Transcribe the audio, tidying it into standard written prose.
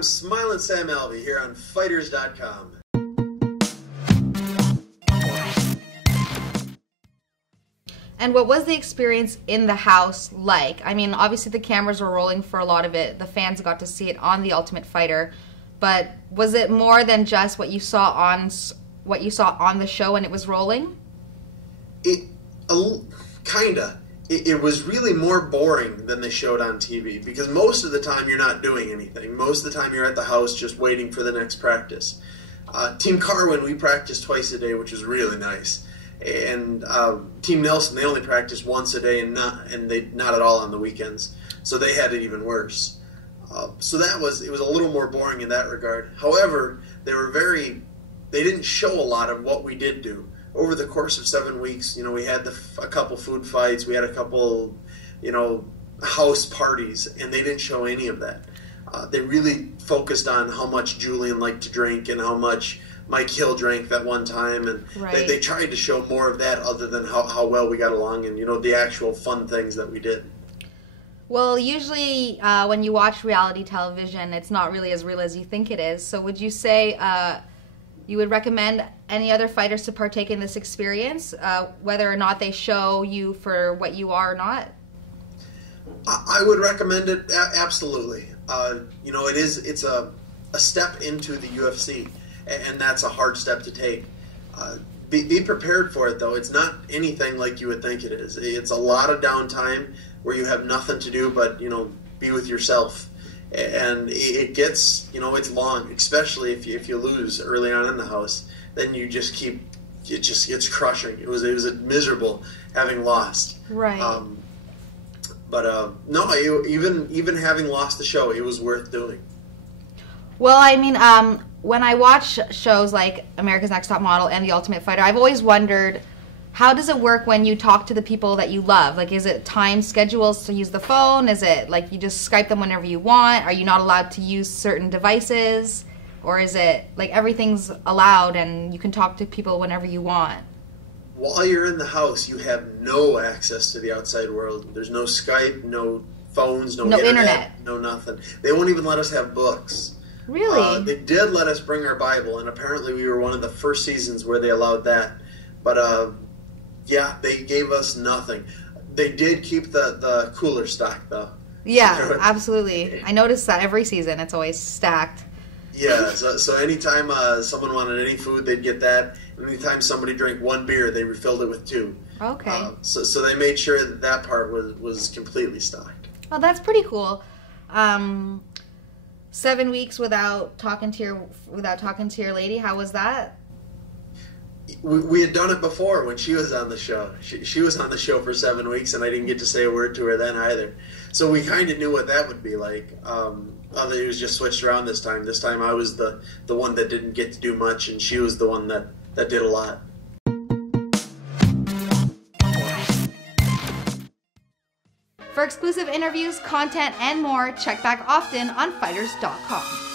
I'm Smiling Sam Alvey here on Fightersdotcom. And what was the experience in the house like? I mean, obviously the cameras were rolling for a lot of it. The fans got to see it on The Ultimate Fighter. But was it more than just what you saw on the show when it was rolling? Kinda. It was really more boring than they showed on TV because most of the time you're not doing anything. Most of the time you're at the house just waiting for the next practice. Team Carwin, we practiced twice a day, which was really nice. And Team Nelson, they only practiced once a day and not at all on the weekends. So they had it even worse. So it was a little more boring in that regard. However, they didn't show a lot of what we did do. Over the course of 7 weeks, we had a couple food fights, we had a couple, house parties, and they didn't show any of that. They really focused on how much Julian liked to drink and how much Mike Hill drank that one time, and right. they tried to show more of that other than how well we got along and, the actual fun things that we did. Well, usually when you watch reality television, it's not really as real as you think it is. So would you say you would recommend any other fighters to partake in this experience, whether or not they show you for what you are or not? I would recommend it, absolutely. It's a step into the UFC, and that's a hard step to take. Be prepared for it, though. It's not anything like you would think it is. It's a lot of downtime where you have nothing to do but, be with yourself. And it gets, it's long, especially if you lose early on in the house. Then you just it just gets crushing. It was miserable having lost. Right. No, even having lost the show, it was worth doing. Well, I mean, when I watch shows like America's Next Top Model and The Ultimate Fighter, I've always wondered, how does it work when you talk to the people that you love? Like, is it time schedules to use the phone? Is it like you just Skype them whenever you want? Are you not allowed to use certain devices? Or is it like everything's allowed and you can talk to people whenever you want? While you're in the house, you have no access to the outside world. There's no Skype, no phones, no internet, no nothing. They won't even let us have books. Really? They did let us bring our Bible, and apparently we were one of the first seasons where they allowed that. But yeah, they gave us nothing. They did keep the cooler stocked, though. Yeah, absolutely. I noticed that every season it's always stacked. Yeah, so anytime someone wanted any food, they'd get that. And anytime somebody drank one beer, they refilled it with two. Okay. So they made sure that part was completely stocked. Oh, that's pretty cool. 7 weeks without talking to your lady. How was that? We had done it before when she was on the show. She was on the show for 7 weeks, and I didn't get to say a word to her then either. So we kind of knew what that would be like. Other it was just switched around this time. This time I was the one that didn't get to do much, and she was the one that did a lot. For exclusive interviews, content, and more, check back often on Fighters.com.